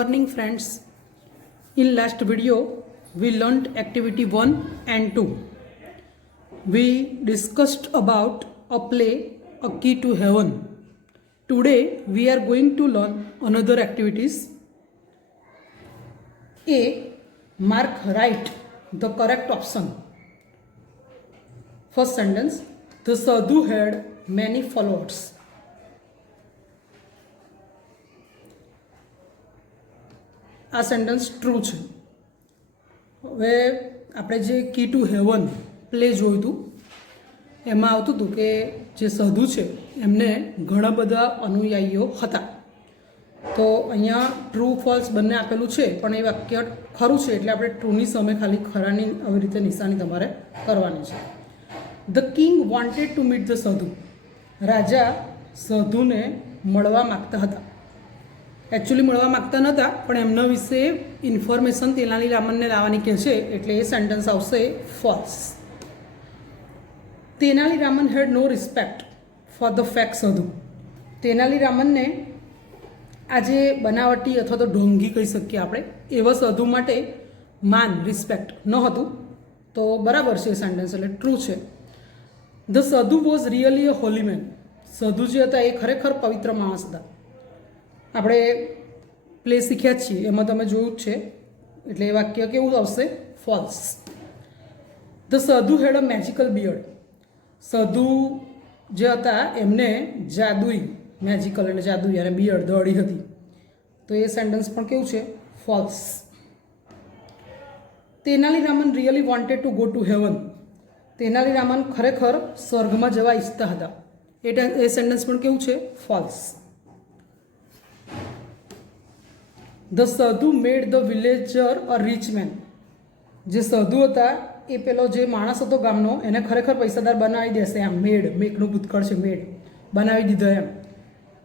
morning friends. In last video we learnt activity 1 and 2. We discussed about a play, A Key to Heaven. Today we are going to learn another activities. A. Mark right the correct option. First sentence, the sadhu had many followers. આ sentence true છે. હવે આપણે જે key to heaven play જોયું હતું એમાં આવતું હતું કે જે સાધુ છે એમને ઘણા બધા અનુયાયીઓ હતા. તો અહીંયા ટ્રુ ફોલ્સ બંને આપેલું છે, પણ એ વાક્ય ખરું છે એટલે આપણે ટ્રુની સામે ખાલી ખરાની આવી રીતે નિશાની તમારે કરવાની છે. The king wanted to meet the સાધુ. રાજા સાધુને મળવા માગતા હતા. એકચ્યુઅલી મળવા માગતા નહોતા, પણ એમના વિશે ઇન્ફોર્મેશન તેનાલી રામનને લાવવાની કહે છે, એટલે એ સેન્ટેન્સ આવશે false. Tenali Raman had no respect for the fake sadhu. Tenali રામનને આજે બનાવટી અથવા તો ઢોંગી કહી શકીએ આપણે એવા સાધુ માટે માન રિસ્પેક્ટ ન હતું. તો બરાબર છે એ સેન્ટેન્સ, એટલે ટ્રુ છે. The sadhu was really a holy man. સાધુ જે હતા એ ખરેખર પવિત્ર માણસ હતા. આપણે પ્લે શીખ્યા જ છીએ, એમાં તમે જોયું જ છે, એટલે એ વાક્ય કેવું આવશે? ફોલ્સ. ધ સાધુ હેડ અ મેજિકલ બિયર્ડ. સાધુ જે હતા એમને જાદુઈ, મેજિકલ એટલે જાદુઈ, અને બિયર્ડ દોડી હતી. તો એ સેન્ટેન્સ પણ કેવું છે? False. Tenali Raman really wanted to go to heaven. Tenali Raman ખરેખર સ્વર્ગમાં જવા ઈચ્છતા હતા. એ સેન્ટેન્સ પણ કેવું છે? False. The sadhu made the villager a rich man. જે સાધુ હતા એ પેલો જે માણસ હતો ગામનો એને ખરેખર પૈસાદાર બનાવી દેશે. એમ મેડ, મેકનું ભૂતકાળ છે, મેડ, બનાવી દીધો એમ.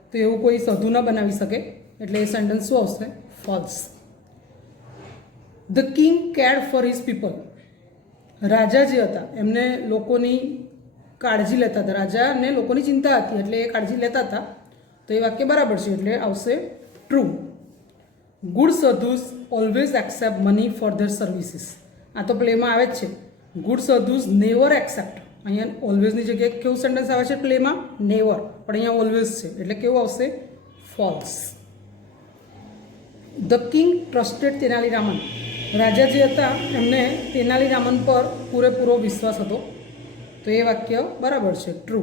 તો એવું કોઈ સાધુ ના બનાવી શકે, એટલે એ સેન્ટેન્સ શું આવશે? False. The king cared for his people. રાજા જે હતા એમને લોકોની કાળજી લેતા હતા. રાજાને લોકોની ચિંતા હતી એટલે એ કાળજી લેતા હતા. તો એ વાક્ય બરાબર છે, એટલે આવશે true. Good sadhus always accept money for their services. આ તો પ્લેમાં આવે જ છે. Good sadhus never accept. અહીંયા ઓલવેઝની જગ્યાએ કેવું સેન્ટેન્સ આવે છે પ્લેમાં? નેવર, પણ અહીંયા ઓલવેઝ છે એટલે કેવું આવશે? False. The king trusted Tenali Raman. રાજા જે હતા એમને તેનાલી રામન પર પૂરેપૂરો વિશ્વાસ હતો. તો એ વાક્ય બરાબર છે, ટ્રુ.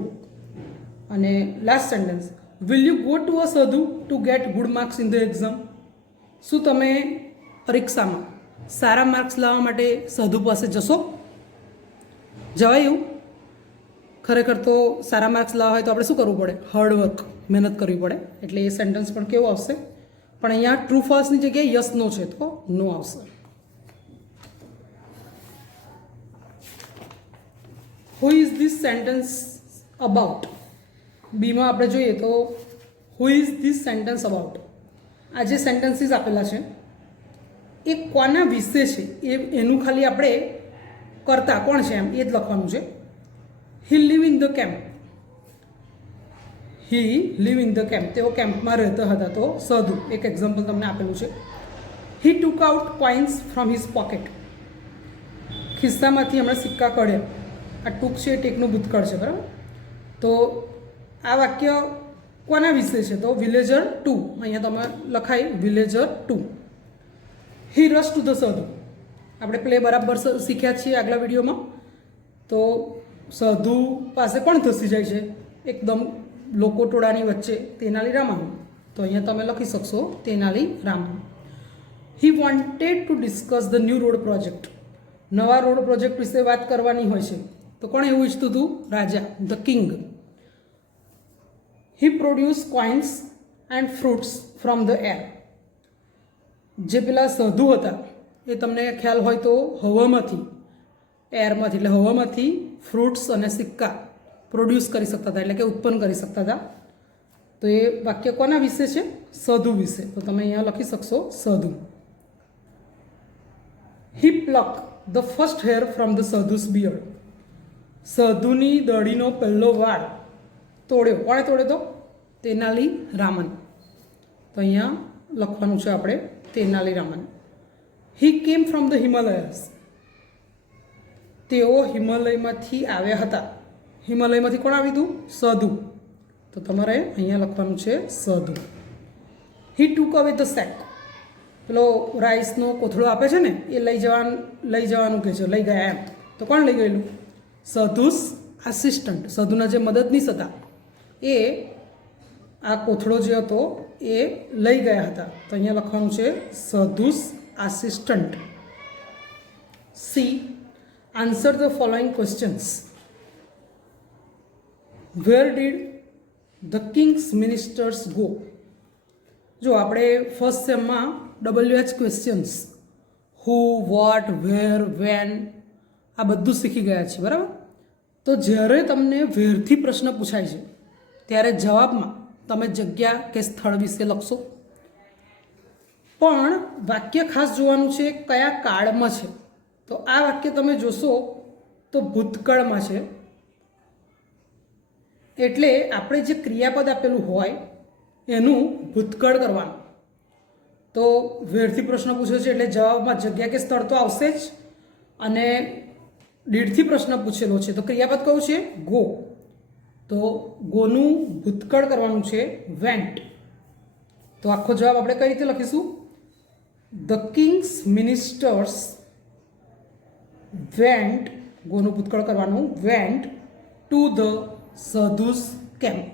અને last sentence, will you go to a sadhu to get good marks in the exam. શું તમે પરીક્ષામાં સારા માર્ક્સ લાવવા માટે સાધુ પાસે જશો? જવાય એવું? ખરેખર તો સારા માર્ક્સ લાવવા હોય તો આપણે શું કરવું પડે? હાર્ડવર્ક, મહેનત કરવી પડે. એટલે એ સેન્ટેન્સ પણ કેવું આવશે? પણ અહીંયા ટ્રુ ફોલ્સની જગ્યાએ યસ નો છે, તો નો આવશે. Who is this sentence about? બીમાં આપણે જોઈએ તો who is this sentence about. આ જે સેન્ટેન્સીસ આપેલા છે એ કોના વિશે છે એનું ખાલી આપણે કરતા કોણ છે એમ એ જ લખવાનું છે. He live in the camp. He live in the camp. તેઓ કેમ્પમાં રહેતા હતા. તો સાધુ, એક એક્ઝામ્પલ તમને આપેલું છે. He took out coins from his pocket. ખિસ્સામાંથી હમણાં સિક્કા કાઢ્યા. આ ટૂંક છે, ટેકનું ભૂતકાળ છે, બરાબર? તો આ વાક્ય કોના વિશે છે? તો વિલેજર ટુ. અહીંયા તમે લખાય villager to. He rush to the sadhu. આપણે પ્લે બરાબર શીખ્યા છીએ આગલા વિડીયોમાં. તો સાધુ પાસે કોણ ધસી જાય છે એકદમ લોકો ટોળાની વચ્ચે? તેનાલી રામન. તો અહીંયા તમે લખી શકશો Tenali Raman. He wanted to discuss the new road project. નવા રોડ પ્રોજેક્ટ વિશે વાત કરવાની હોય છે. તો કોણ એવું ઈચ્છતું હતું? રાજા, the king. He produce coins and fruits from the air. જે પેલા સાધુ હતા એ તમને ખ્યાલ હોય તો હવામાંથી, એરમાંથી, એટલે હવામાંથી ફ્રૂટ્સ અને સિક્કા પ્રોડ્યુસ કરી શકતા હતા, એટલે કે ઉત્પન્ન કરી શકતા હતા. તો એ વાક્ય કોના વિશે છે? સાધુ વિશે. તો તમે અહીંયા લખી શકશો સાધુ. He pluck the first hair from the sadhu's beard. સાધુની દાઢીનો પહેલો વાળ તોડ્યો. કોણે તોડ્યો? તો તેનાલી રામન. તો અહીંયા લખવાનું છે આપણે તેનાલીરામન. હી કેમ ફ્રોમ ધ હિમાલયસ. તેઓ હિમાલયમાંથી આવ્યા હતા. હિમાલયમાંથી કોણ આવ્યું હતું? સાધુ. તો તમારે અહીંયા લખવાનું છે સાધુ. હી ટુક અવે ધ સેક. પેલો રાઈસનો કોથળો આપે છે ને એ લઈ જવાનું કહે છે, લઈ ગયા એમ. તો કોણ લઈ ગયેલું? સાધુસ આસિસ્ટન્ટ. સાધુના જે મદદનીશ હતા એ આ કોથળો જે હતો એ લઈ ગયા હતા. તો અહીંયા લખવાનું છે sadhus assistant. C. Answer the following questions. Where did the king's ministers go. જો આપણે ફર્સ્ટ સેમમાં WH questions who, what, where, when આ બધું શીખી ગયા છે, બરાબર. તો જ્યારે તમને વેરથી પ્રશ્ન પૂછાય છે ત્યારે જવાબમાં તમે જગ્યા કે સ્થળ વિશે લખશો, પણ વાક્ય ખાસ જોવાનું છે કયા કાળમાં છે. તો આ વાક્ય તમે જોશો તો ભૂતકાળમાં છે, એટલે આપણે જે ક્રિયાપદ આપેલું હોય એનું ભૂતકાળ કરવાનું. તો વેરથી પ્રશ્ન પૂછ્યો છે એટલે જવાબમાં જગ્યા કે સ્થળ તો આવશે જ, અને ડીડથી પ્રશ્ન પૂછેલો છે તો ક્રિયાપદ કયું છે? ગો. તો ગોનું ભૂતકાળ કરવાનું છે વેન્ટ. તો આખો જવાબ આપણે કઈ રીતે લખીશું? ધ કિંગ્સ મિનિસ્ટર્સ વેન્ટ, ગોનું ભૂતકાળ કરવાનું went to the sadhu's camp.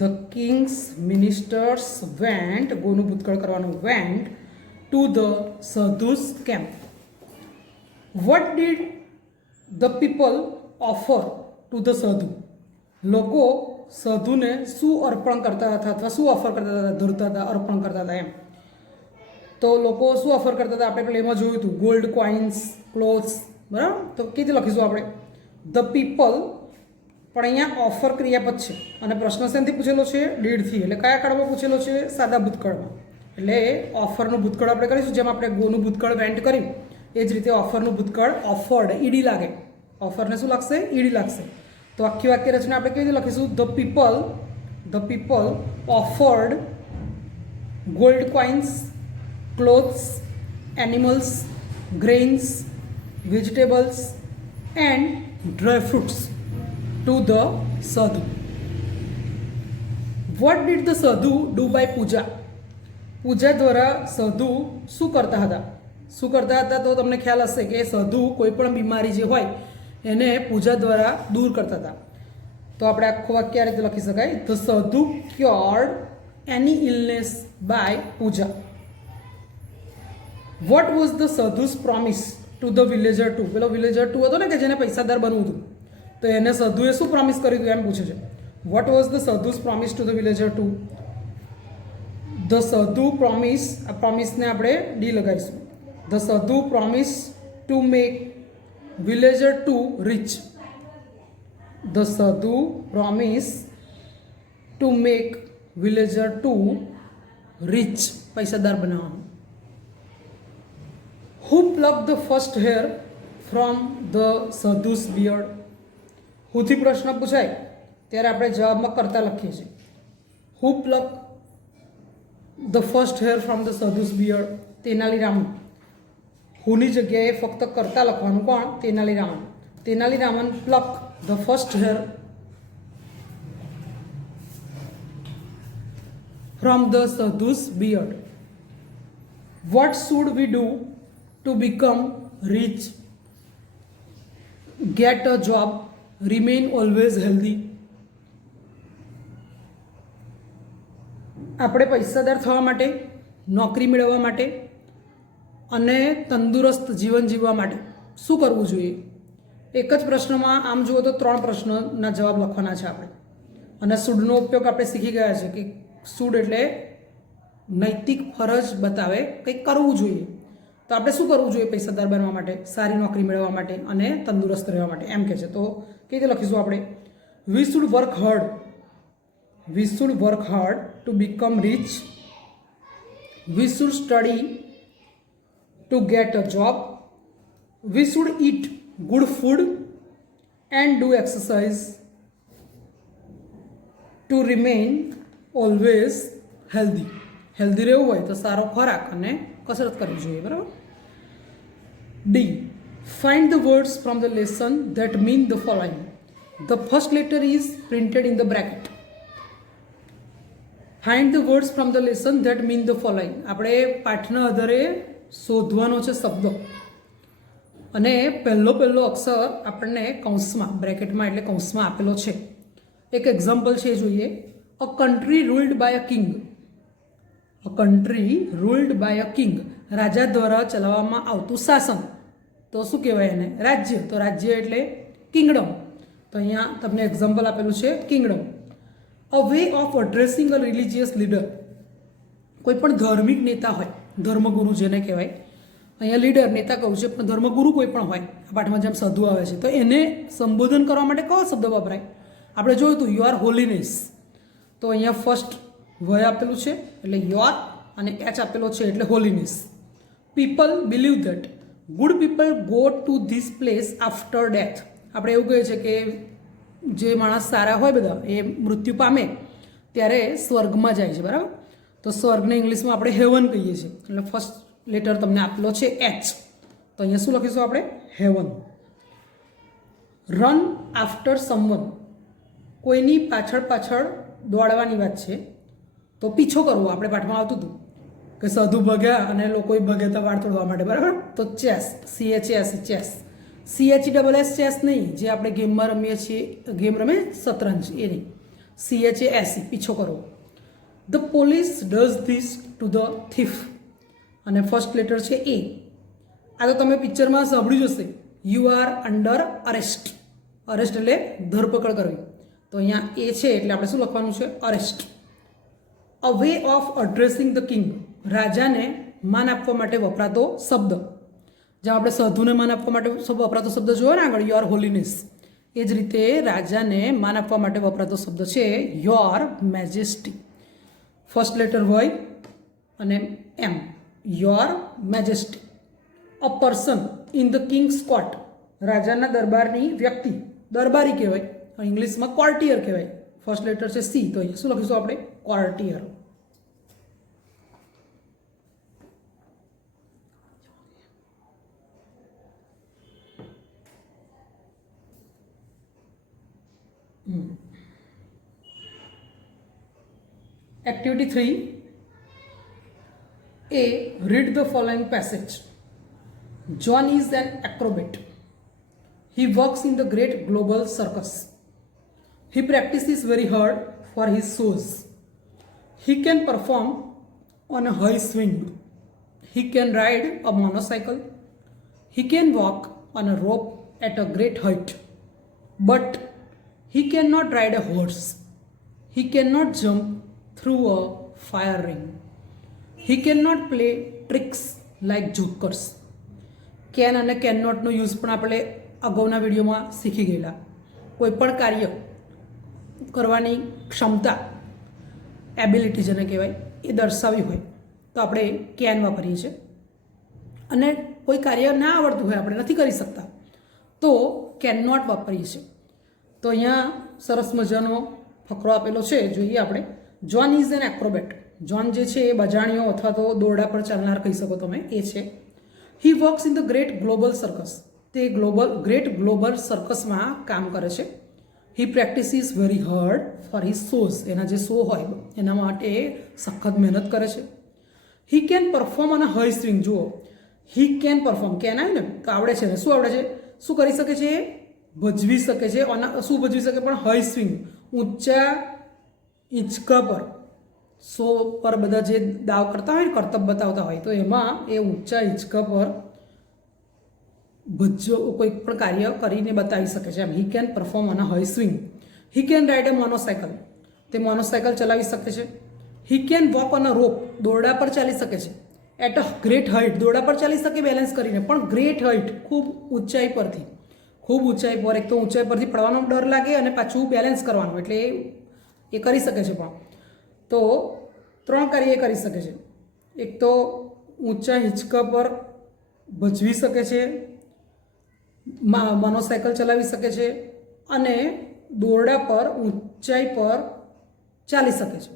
The king's ministers went, ગોનું ભૂતકાળ કરવાનું went to the sadhu's camp. What did the people offer to the sadhu. લોકો સાધુને શું અર્પણ કરતા હતા અથવા શું ઓફર કરતા હતા? ધરતા હતા, અર્પણ કરતા હતા એમ. તો લોકો શું ઓફર કરતા હતા? આપણે પેલા એમાં જોયું હતું ગોલ્ડ કોઇન્સ, ક્લોથ્સ, બરાબર. તો કેવી રીતે લખીશું આપણે? ધ પીપલ, પણ અહીંયા ઓફર ક્રિયાપદ છે અને પ્રશ્ન શેનાથી પૂછેલો છે? ડીડથી. એટલે કયા કાળમાં પૂછેલો છે? સાદા ભૂતકાળમાં. એટલે ઓફરનું ભૂતકાળ આપણે કરીશું, જેમ આપણે ગોનું ભૂતકાળ વેન્ટ કર્યું એ જ રીતે ઓફરનું ભૂતકાળ ઓફર્ડ, ઈડી લાગે. ઓફરને શું લાગશે? ઈડી લાગશે. તો આખી વાક્ય રચના આપણે કેવી રીતે લખીશું? The people offered gold coins, clothes, animals, grains, vegetables and dry fruits two the સાધુ. વોટ ડીડ ધ સાધુ ડુ બાય પૂજા. પૂજા દ્વારા સાધુ શું કરતા હતા? શું કરતા હતા? તો તમને ખ્યાલ હશે કે સાધુ કોઈ પણ બીમારી જે હોય એને પૂજા દ્વારા દૂર કરતા હતા. તો આપણે આખું વાક્ય આ રીતે લખી શકાય. The sadhu cured any illness by puja. What was the sadhu's promise to the villager two. પેલો વિલેજર ટુ હતો ને કે જેને પૈસાદાર બનવું હતું, તો એને સાધુએ શું પ્રોમિસ કર્યું હતું એમ પૂછે છે. What was the sadhu's promise to the villager two. The sadhu promise, આ પ્રોમિસને આપણે ડી લગાવીશું. The sadhu promise to make villager two rich. The sadhu promise to make villager two rich, પૈસાદાર બનાવવાનું. Who pluck the first hair from the sadhu's beard. હુથી પ્રશ્ન પૂછાય ત્યારે આપણે જવાબમાં કરતા લખીએ છીએ. Who pluck the first hair from the sadhu's beard. Tenaliraman. હુની જગ્યાએ ફક્ત કરતા લખવાનું. કોણ? Tenaliraman. Tenaliraman pluck the first hair from the sadhu's beard. What should we do to become rich? Get a job, remain always healthy. આપણે પૈસાદાર થવા માટે, નોકરી મેળવવા માટે અને તંદુરસ્ત જીવન જીવવા માટે શું કરવું જોઈએ? એક જ પ્રશ્નમાં આમ જુઓ તો 3 પ્રશ્નના જવાબ લખવાના છે આપણે. અને શુડનો ઉપયોગ આપણે શીખી ગયા છે કે શુડ એટલે નૈતિક ફરજ બતાવે, કંઈક કરવું જોઈએ. તો આપણે શું કરવું જોઈએ પૈસાદાર બનવા માટે, સારી નોકરી મેળવવા માટે અને તંદુરસ્ત રહેવા માટે એમ કહે છે. તો કેવી રીતે લખીશું આપણે? We should work hard. We should work hard to become rich. We should study to get a job. We should eat good food and do exercise to remain always healthy. Healthy રહેવું હોય તો સારો ખોરાક અને કસરત કરવી જોઈએ, બરાબર. D, find the words from the lesson that mean the following. The first letter is printed in the bracket. Find the words from the lesson that mean the following. આપણે પાઠના આધારે શોધવાનો છે શબ્દ, અને પહેલો અક્ષર આપણને કૌંસમાં, બ્રેકેટમાં એટલે કૌંસમાં આપેલો છે. એક એક્ઝામ્પલ છે એ જોઈએ. A country ruled by a king. A country ruled by a king. રાજા દ્વારા ચલાવવામાં આવતું શાસન, તો શું કહેવાય એને? રાજ્ય. તો રાજ્ય એટલે કિંગડમ. તો અહીંયા તમને એક્ઝામ્પલ આપેલું છે Kingdom. A way of addressing a religious leader. કોઈ પણ ધાર્મિક નેતા હોય, ધર્મગુરુ જેને કહેવાય, અહીંયા લીડર નેતા કહું છે, પણ ધર્મગુરુ કોઈ પણ હોય, આ પાઠમાં જેમ સાધુ આવે છે, તો એને સંબોધન કરવા માટે કયો શબ્દ વપરાય? આપણે જોયું હતું યોર હોલીનેસ. તો અહીંયા ફર્સ્ટ વય આપેલું છે એટલે યોર, અને એચ આપેલો છે એટલે Holiness. People believe that good people go to this place after death. આપણે એવું કહીએ છીએ કે જે માણસ સારા હોય બધા એ મૃત્યુ પામે ત્યારે સ્વર્ગમાં જાય છે, બરાબર. તો સ્વર્ગને ઇંગ્લિશમાં આપણે હેવન કહીએ છીએ. એટલે ફર્સ્ટ લેટર તમને આપેલો છે એચ, તો અહીંયા શું લખીશું આપણે? હેવન. Run after someone. કોઈની પાછળ દોડવાની વાત છે, તો પીછો કરવો. આપણે પાઠમાં આવતું હતું કે સાધુ ભગ્યા અને લોકોએ ભગ્યા હતા વાળ તોડવા માટે, બરાબર. તો chess, CHAS, chess. CHESS chess નહીં, જે આપણે ગેમમાં રમીએ છીએ, ગેમ રમે શતરંજ, એ નહીં. CHAS, પીછો કરવો. The police does this to the thief. અને ફર્સ્ટ લેટર છે એ. આ તો તમે પિક્ચરમાં સાંભળ્યું જ હશે, you are under arrest. Arrest એટલે ધરપકડ કરવી. તો અહીંયા એ છે એટલે આપણે શું લખવાનું છે? Arrest. A way of addressing the king. રાજાને માન આપવા માટે વપરાતો શબ્દ. જેમ આપણે સાધુને માન આપવા માટે વપરાતો શબ્દ જોયો ને આગળ, યોર હોલીનેસ. એ જ રીતે રાજાને માન આપવા માટે વપરાતો શબ્દ છે યોર મેજેસ્ટી. ફર્સ્ટ લેટર હોય અને એમ, your majesty. A person in the king's court. રાજાના દરબારની વ્યક્તિ, દરબારી કહેવાય, ઇંગ્લિશમાં કોર્ટિયર કહેવાય. ફર્સ્ટ લેટર છે સી, તો અહીંયા શું લખીશું આપણે? કોર્ટિયર. Activity 3. A. Read the following passage. John is an acrobat. He works in the great global circus. He practices very hard for his shows. He can perform on a high swing. He can ride a motorcycle. He can walk on a rope at a great height. But he cannot ride a horse. He cannot jump through a fire ring. He cannot play tricks like jokers. Can અને can નોટનો use પણ આપણે અગાઉના વિડીયોમાં શીખી ગયેલા. કોઈ પણ કાર્ય કરવાની ક્ષમતા, એબિલિટી જેને કહેવાય, એ દર્શાવી હોય તો આપણે કેન વાપરીએ છીએ. અને કોઈ કાર્ય ના આવડતું હોય, આપણે નથી કરી શકતા, તો કેન નોટ વાપરીએ છીએ. તો અહીંયા સરસ મજાનો ફકરો આપેલો છે, જોઈએ આપણે. John is an acrobat. John જે છે એ બજાણીઓ અથવા તો દોરડા પર ચાલનાર કહી શકો તમે, એ છે. He works in the great global circus. તે ગ્રેટ ગ્લોબલ સર્કસમાં કામ કરે છે. He practice is very hard for his shows. એના જે શો હોય એના માટે સખત મહેનત કરે છે. He can perform on a high swing. જુઓ, હી કેન પરફોર્મ, કેન આવે ને તો આવડે છે ને. શું આવડે છે? શું કરી શકે છે? ભજવી શકે છે. શું ભજવી શકે? પણ હાઈ સ્વિંગ, ઊંચા હિંચકા પર, સો પર બધા જે દાવ કરતા હોય, કરતબ બતાવતા હોય, તો એમાં એ ઊંચા હિંચકા પર કોઈ પણ કાર્ય કરીને બતાવી શકે છે. એમ he can perform on a high swing. He can ride a monocycle. તે મોનોસાયકલ ચલાવી શકે છે. He can walk on a rope. દોરડા પર ચાલી શકે છે. At a great height. દોરડા પર ચાલી શકે બેલેન્સ કરીને, પણ ગ્રેટ હાઇટ, ખૂબ ઊંચાઈ પરથી. ખૂબ ઊંચાઈ પર, એક તો ઊંચાઈ પરથી પડવાનો ડર લાગે અને પાછું બેલેન્સ કરવાનું, એટલે એ કરી શકે છે. પણ તો 3 કાર્ય એ કરી શકે છે. એક તો ઊંચા હિંચકા પર ભજવી શકે છે, મોનોસાયકલ ચલાવી શકે છે, અને દોરડા પર ઊંચાઈ પર ચાલી શકે છે.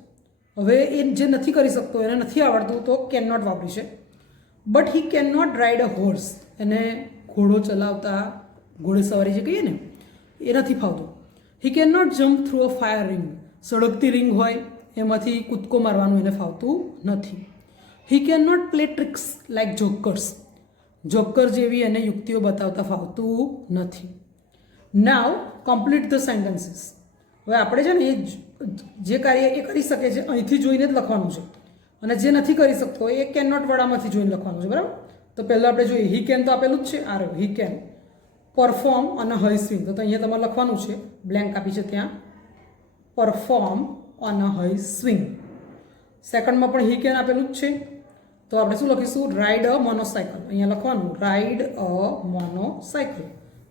હવે એ જે નથી કરી શકતો, એને નથી આવડતું, તો કેન નોટ વાપરી છે. But he can not ride a horse, એને ઘોડો ચલાવતા, ઘોડેસવારી જે કહીએ ને એ નથી ફાવતું. He can not jump through a fire ring, સળગતી રિંગ હોય એમાંથી કૂદકો મારવાનું એને ફાવતું નથી. He can not play tricks like jokers, joker જેવી એને યુક્તિઓ બતાવતા ફાવતું નથી. Now complete the sentences. હવે આપણે છે ને એ જે કાર્ય એ કરી શકે છે અહીંથી જોઈને જ લખવાનું છે, અને જે નથી કરી શકતો એ કેન નોટ વાળામાંથી જોઈને લખવાનું છે, બરાબર. તો પહેલાં આપણે જોઈએ, હી કેન તો આપેલું જ છે, આ રહ્યું હી કેન પરફોર્મ અને હાઈ સ્વિંગ. તો અહીંયા તમારે લખવાનું છે, બ્લેન્ક આપી છે ત્યાં, perform on a high swing. સેકન્ડમાં પણ હી કેન આપેલું જ છે, તો આપણે શું લખીશું, રાઇડ અ મોનોસાયકલ. અહીંયા લખવાનું રાઇડ અ મોનોસાયકલ.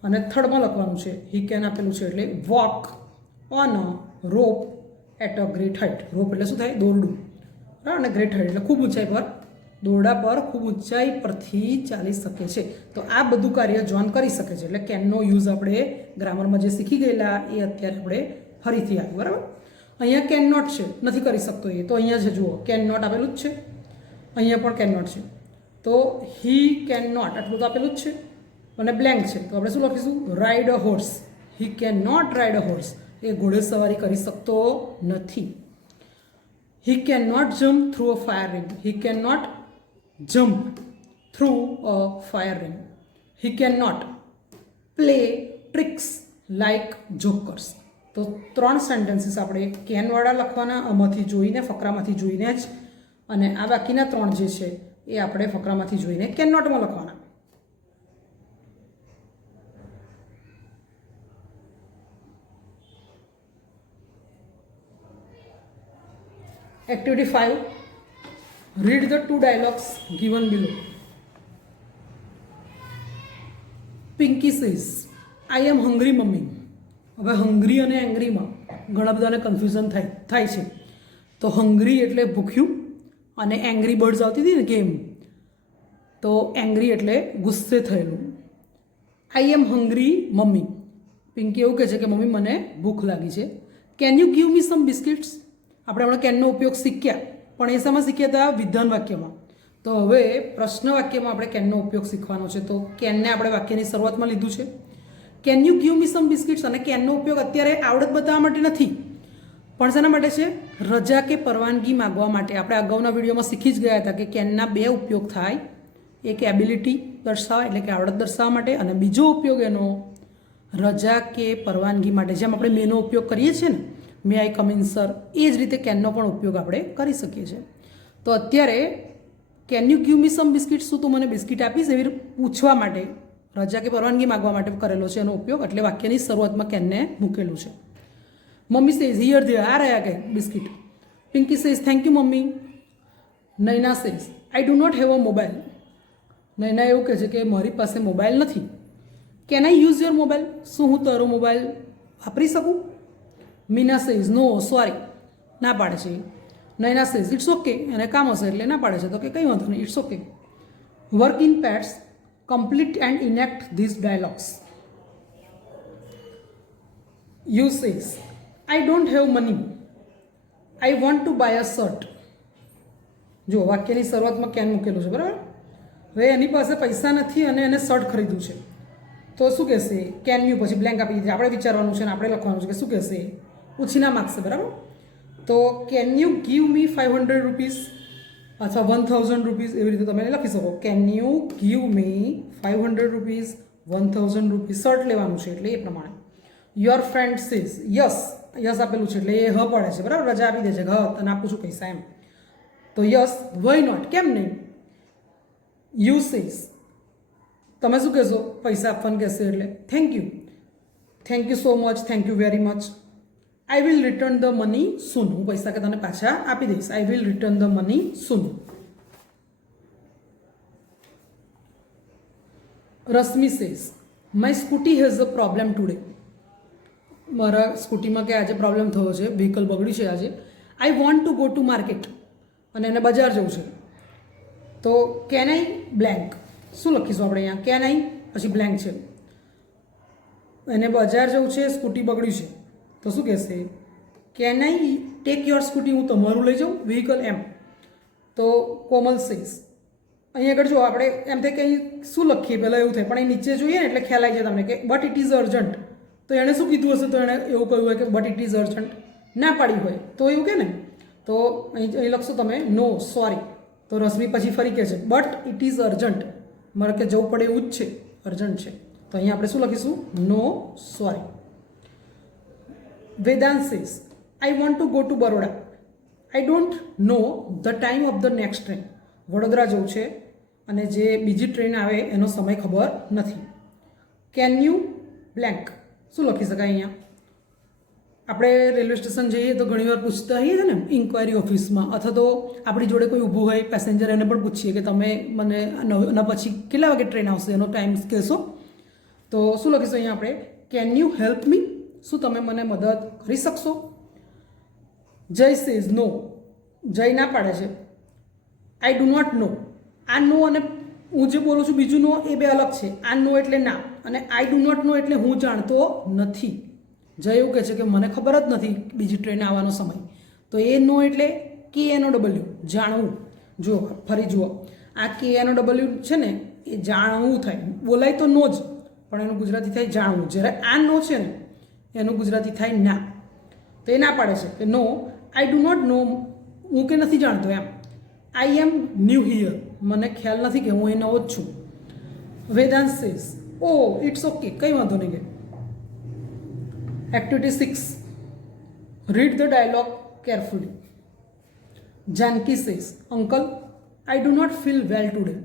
અને થર્ડમાં લખવાનું છે, હી કેન આપેલું છે એટલે walk on a rope at a great height. Rope એટલે શું થાય, દોરડું, બરાબર. અને ગ્રેટ હાઇટ એટલે ખૂબ ઊંચાઈ પર, દોરડા પર ખૂબ ઊંચાઈ પરથી ચાલી શકે છે. તો આ બધું કાર્ય જોન કરી શકે છે. એટલે કેનનો યુઝ આપણે ગ્રામરમાં જે શીખી ગયેલા એ અત્યારે આપણે ફરીથી આવ્યું, બરાબર. અહીંયા કેન નોટ છે, નથી કરી શકતો એ, તો અહીંયા છે જુઓ કેન નોટ આપેલું જ છે, અહીંયા પણ કેન નોટ છે. તો હી કેન નોટ આટલું તો આપેલું જ છે, અને બ્લેન્ક છે. તો આપણે શું લખીશું, ride a horse. He can not ride a horse, એ ઘોડેસવારી કરી શકતો નથી. He can not jump through a fire ring, he can not jump through a fire ring. He can not play tricks like jokers. તો 3 sentences આપણે કેનવાળા લખવાના, આમાંથી જોઈને, ફકરામાંથી જોઈને જ, અને આ બાકીના 3 જે છે એ આપણે ફકરામાંથી જોઈને કેન નોટમાં લખવાના. Activity 5. Read the 2 dialogues given below. Pinky says, I am hungry, mummy. હવે હંગ્રી અને એંગ્રીમાં ઘણા બધાને કન્ફ્યુઝન થાય છે. તો હંગ્રી એટલે ભૂખ્યું, અને એંગ્રી બર્ડ્સ આવતી હતી ને ગેમ, તો એંગ્રી એટલે ગુસ્સે થયેલું. I am hungry mummy. Pinky એવું કહે છે કે મમ્મી મને ભૂખ લાગી છે. Can you give me some biscuits. આપણે હમણાં કેનનો ઉપયોગ શીખ્યા, પણ એ શામાં શીખ્યા હતા, વિધાન વાક્યમાં. તો હવે પ્રશ્ન વાક્યમાં આપણે કેનનો ઉપયોગ શીખવાનો છે. તો કેનને આપણે વાક્યની શરૂઆતમાં લીધું છે. Can you give me some biscuits, અને કેનનો ઉપયોગ અત્યારે આવડત બતાવવા માટે નથી, પણ શેના માટે છે, રજા કે પરવાનગી માગવા માટે. આપણે અગાઉના વિડીયોમાં શીખી જ ગયા હતા કે કેનના 2 ઉપયોગ થાય. એક એબિલિટી દર્શાવવા એટલે કે આવડત દર્શાવવા માટે, અને બીજો ઉપયોગ એનો રજા કે પરવાનગી માટે. જેમ આપણે મેનો ઉપયોગ કરીએ છીએ ને, મે આઈ કમ ઇન સર, એ જ રીતે કેનનો પણ ઉપયોગ આપણે કરી શકીએ છીએ. તો અત્યારે can you give me some biscuit, શું તું મને બિસ્કિટ આપીશ, એવી પૂછવા માટે, રજા કે પરવાનગી માગવા માટે કરેલો છે એનો ઉપયોગ. એટલે વાક્યની શરૂઆતમાં કેનને મૂકેલું છે. મમ્મી સેઝ હિયર ધેર, આ રહ્યા કે biscuit. Pinky says thank you mummy. Naina says I do not have a mobile. Naina એવું કહે છે કે મારી પાસે મોબાઈલ નથી. Can I use your mobile, શું હું તારો મોબાઈલ વાપરી શકું. મીના સેઝ નો સોરી, ના પાડે છે. નૈના સેઝ ઇટ્સ ઓકે, એને કામ હશે એટલે ના પાડે છે, તો કે કંઈ વાંધો નહીં, it's okay. Work in pairs, complete and enact these dialogues. You says, I don't have money. I want to buy a shirt. જો વાક્યની શરૂઆતમાં કેન મૂકેલું છે, બરાબર. હવે એની પાસે પૈસા નથી અને એને શર્ટ ખરીદવું છે, તો શું કહેશે, કેન યુ, પછી બ્લેન્ક આપી દીધી. આપણે વિચારવાનું છે અને આપણે લખવાનું છે કે શું કહેશે, પૂછીના માગશે, બરાબર. તો can you give me 500 rupees અથવા 1000 રૂપીસ, એવી રીતે તમે લખી શકો. Can you give me 500 rupees, 1000 rupees, shirt લેવાનું છે એટલે એ પ્રમાણે. Your friend says yes, yes આપેલું છે એટલે એ હ પડે છે, બરાબર. રજા આપી દે છે, હ તને આપું છું પૈસા એમ. તો યસ, વાય નોટ, કેમ નહીં. યુ સેઝ, તમે શું કહેશો, પૈસા આપવાનું કહેશે એટલે thank you so much, thank you very much. I will return the money soon, હું પૈસા કે તને પાછા આપી દઈશ. I will return the money soon. Rashmi says my scooty has a problem today. મારા સ્કૂટીમાં કે આજે પ્રોબ્લેમ થયો છે, વ્હીકલ બગડ્યું છે આજે. આઈ want to go to market, અને એને બજાર જવું છે. તો કેન આઈ બ્લેન્ક, શું લખીશું આપણે અહીંયા, કેન આઈ પછી બ્લેન્ક છે. એને બજાર જવું છે, સ્કૂટી બગડ્યું છે, તો શું કહેશે, can I take your scooty, હું તમારું લઈ જાઉં વ્હીકલ, એમ. તો કોમલ સેઝ. અહીં આગળ જો આપણે એમ થાય કે અહીં શું લખીએ પહેલાં એવું થાય, પણ અહીં નીચે જોઈએ ને એટલે ખ્યાલ આવી જાય તમને કે બટ ઇટ ઇઝ અર્જન્ટ. તો એણે શું કીધું હશે? તો એણે એવું કહ્યું હોય કે બટ ઇટ ઇઝ અર્જન્ટ. ના પાડી હોય તો એવું કે ને, તો અહીં લખશો તમે નો સોરી. તો રશ્મિ પછી ફરી કહે છે બટ ઇટ ઇઝ અર્જન્ટ, મારે કે જવું પડે એવું જ છે, અર્જન્ટ છે. તો અહીંયા આપણે શું લખીશું? No sorry. Vedant says I want to go to Baroda. I don't know the time of the next train. Vadodara જવું છે અને જે બીજી ટ્રેન આવે એનો સમય ખબર નથી. Can you blank. શું લખી શકાય અહીંયા? આપણે રેલવે સ્ટેશન જઈએ તો ઘણીવાર પૂછતા હોઈએ છે ને ઇન્ક્વાયરી ઓફિસમાં, અથવા તો આપણી જોડે કોઈ ઊભું હોય પેસેન્જર, એને પણ પૂછીએ કે તમે મને આના પછી કેટલા વાગે ટ્રેન આવશે એનો ટાઈમ કહેશો. તો શું લખીશું અહીંયા આપણે? Can you help me. શું તમે મને મદદ કરી શકશો? જય સેઝ નો. જય ના પાડે છે. I do not know. આ નો અને હું જે બોલું છું બીજું નો એ બે અલગ છે. આ નો એટલે ના, અને આઈ ડુ નોટ નો એટલે હું જાણતો નથી. જય એવું કહે છે કે મને ખબર જ નથી બીજી ટ્રેન આવવાનો સમય. તો એ નો એટલે KNOW, જાણવું. જુઓ ફરી જુઓ, આ KNOW છે ને એ જાણવું થાય. બોલાય તો નો જ, પણ એનું ગુજરાતી થાય જાણવું. જ્યારે આ નો છે ને એનું ગુજરાતી થાય ના. તો એ ના પાડે છે કે નો આઈ ડુ નોટ નો, હું કે નથી જાણતો એમ. આઈ એમ ન્યૂ હિયર, મને ખ્યાલ નથી કે હું એ નવો જ છું. Vedant says oh it's okay, કંઈ વાંધો નહીં. કે activity 6, read the dialogue carefully. Janaki says uncle I do not feel well today.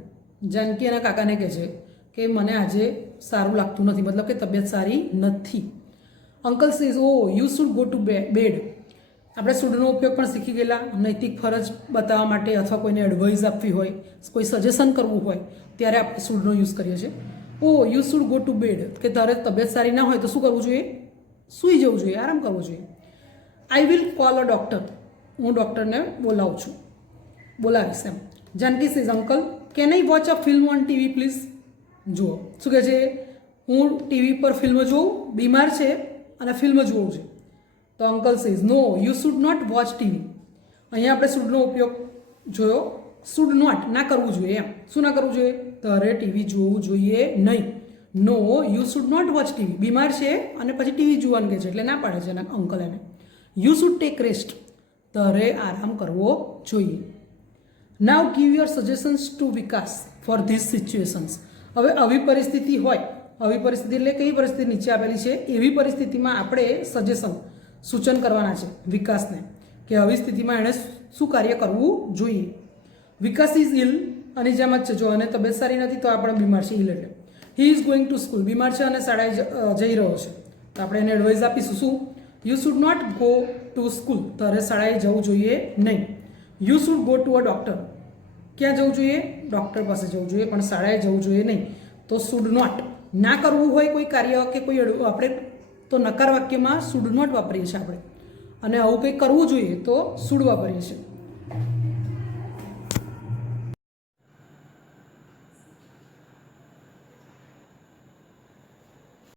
Janaki એના કાકાને કહે છે કે મને આજે સારું લાગતું નથી, મતલબ કે તબિયત સારી નથી. Uncle says oh you should go to bed. આપણે શુડનો ઉપયોગ પણ શીખી ગયેલા. નૈતિક ફરજ બતાવવા માટે અથવા કોઈને એડવાઇસ આપવી હોય, કોઈ સજેશન કરવું હોય ત્યારે આપણે શુડનો યુઝ કરીએ છીએ. Oh you should go to bed, કે તારે તબિયત સારી ના હોય તો શું કરવું જોઈએ? સૂઈ જવું જોઈએ, આરામ કરવો જોઈએ. I will call a doctor. હું ડૉક્ટરને બોલાવીશ એમ. Janki says uncle can I watch a film on TV please. જુઓ શું કહે છે? હું ટીવી પર ફિલ્મ જોઉં, બીમાર છે અને ફિલ્મ જોવું છે. તો uncle says no you should not watch TV. અહીંયા આપણે શુડનો ઉપયોગ જોયો. શુડ નોટ, ના કરવું જોઈએ એમ. શું ના કરવું જોઈએ? તારે ટીવી જોવું જોઈએ નહીં. No you should not watch TV. બીમાર છે અને પછી ટીવી જોવાનું કહે છે એટલે ના પાડે છે એના અંકલ એને. You should take rest. તારે આરામ કરવો જોઈએ. Now give your suggestions to Vikas for this situations. હવે આવી પરિસ્થિતિ હોય, આવી પરિસ્થિતિ એટલે કઈ પરિસ્થિતિ નીચે આપેલી છે એવી પરિસ્થિતિમાં આપણે સજેશન, સૂચન કરવાના છે વિકાસને કે આવી સ્થિતિમાં એણે શું કાર્ય કરવું જોઈએ. વિકાસ ઇઝ ઇલ, અને જેમ જ છે જો અને તબિયત સારી નથી તો આપણે બીમાર છે, ઇલ એટલે. He is going to school, બીમાર છે અને શાળાએ જઈ રહ્યો છે તો આપણે એને એડવાઇસ આપીશું શું? You should not go to school. તારે શાળાએ જવું જોઈએ નહીં. You should go to a doctor. ક્યાં જવું જોઈએ? ડૉક્ટર પાસે જવું જોઈએ, પણ શાળાએ જવું જોઈએ નહીં. તો શુડ નોટ, ના કરવું હોય કોઈ કાર્ય કે કોઈ આપણે તો નકાર વાક્યમાં શુડ નોટ વાપરીએ છીએ આપણે, અને આવું કંઈક કરવું જોઈએ તો શુડ વાપરીએ છીએ.